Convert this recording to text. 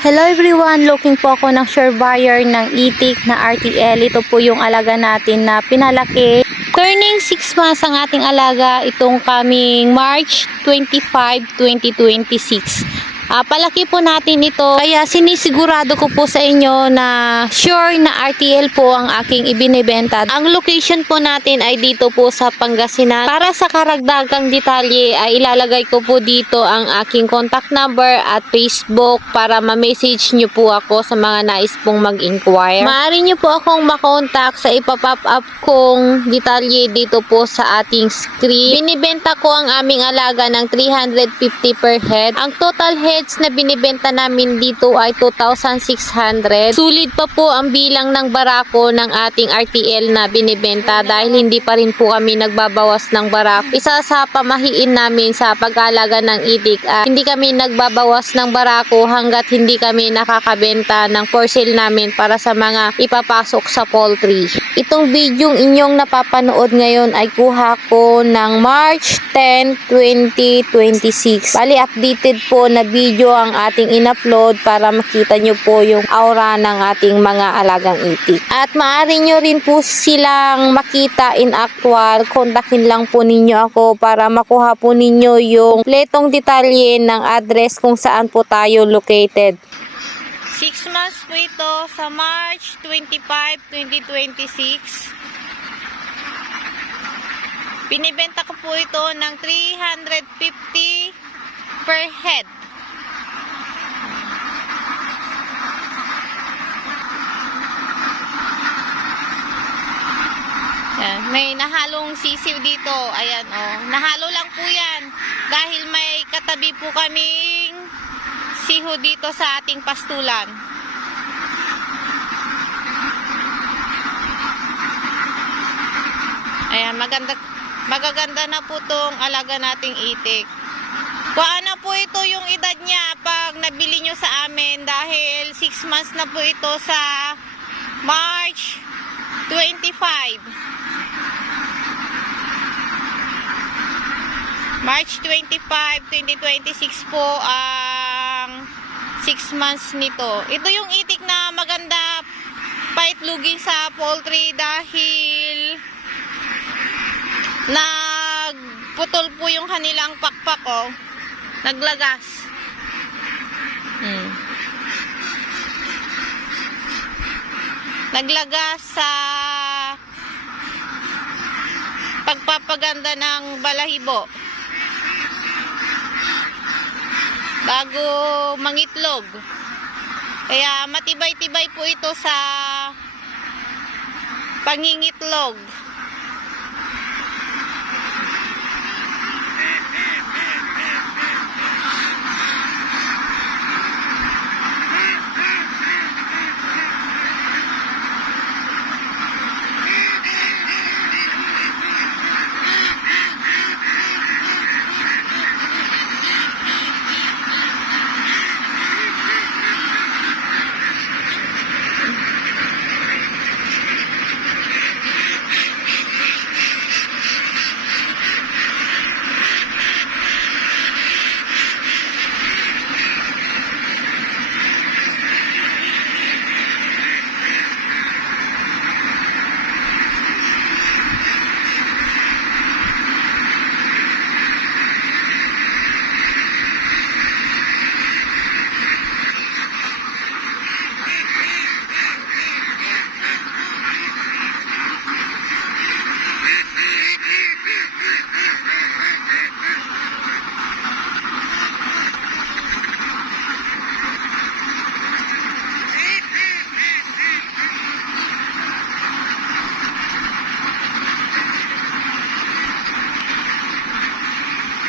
Hello everyone! Looking po ako ng sure buyer ng itik na RTL. Ito po yung alaga natin na pinalaki. Turning 6 months ang ating alaga itong coming March 25, 2026. Palaki po natin ito. Kaya sinisigurado ko po sa inyo na sure na RTL po ang aking ibinibenta. Ang location po natin ay dito po sa Pangasinan. Para sa karagdagang detalye ay ilalagay ko po dito ang aking contact number at Facebook para ma-message nyo po ako sa mga nais pong mag-inquire. Maaari nyo po akong makontak sa ipapop up kong detalye dito po sa ating screen. Binibenta ko ang aming alaga ng 350 per head. Ang total head na binibenta namin dito ay 2,600. Sulit pa po ang bilang ng barako ng ating RTL na binibenta dahil hindi pa rin po kami nagbabawas ng barako. Isa sa pamahiin namin sa pag-alaga ng itik ay hindi kami nagbabawas ng barako hanggat hindi kami nakakabenta ng for sale namin para sa mga ipapasok sa poultry. Itong video inyong napapanood ngayon ay kuha ko ng March 10, 2026. Bali updated po na video ang ating in-upload para makita nyo po yung aura ng ating mga alagang itik. At maaari nyo rin po silang makita in actual. Kontakin lang po ninyo ako para makuha po ninyo yung kompletong detalye ng address kung saan po tayo located. 6 months po ito sa March 25, 2026. Binibenta ko po ito ng 350 per head. Yan. May nahalong sisiw dito. Ayan, oh. Nahalo lang po yan. Dahil may katabi po kaming siho dito sa ating pastulan. Ayan, magaganda na po tong alaga nating itik. Kung ano po ito yung edad niya pag nabili nyo sa amin dahil 6 months na po ito sa March 25. March 25, 2026 po ang 6 months nito. Ito yung itik na maganda paitlugin sa poultry dahil nagputol po yung kanilang pakpak, oh. Naglagas. Naglagas sa pagpapaganda ng balahibo bago mangitlog. Kaya matibay-tibay po ito sa pangingitlog.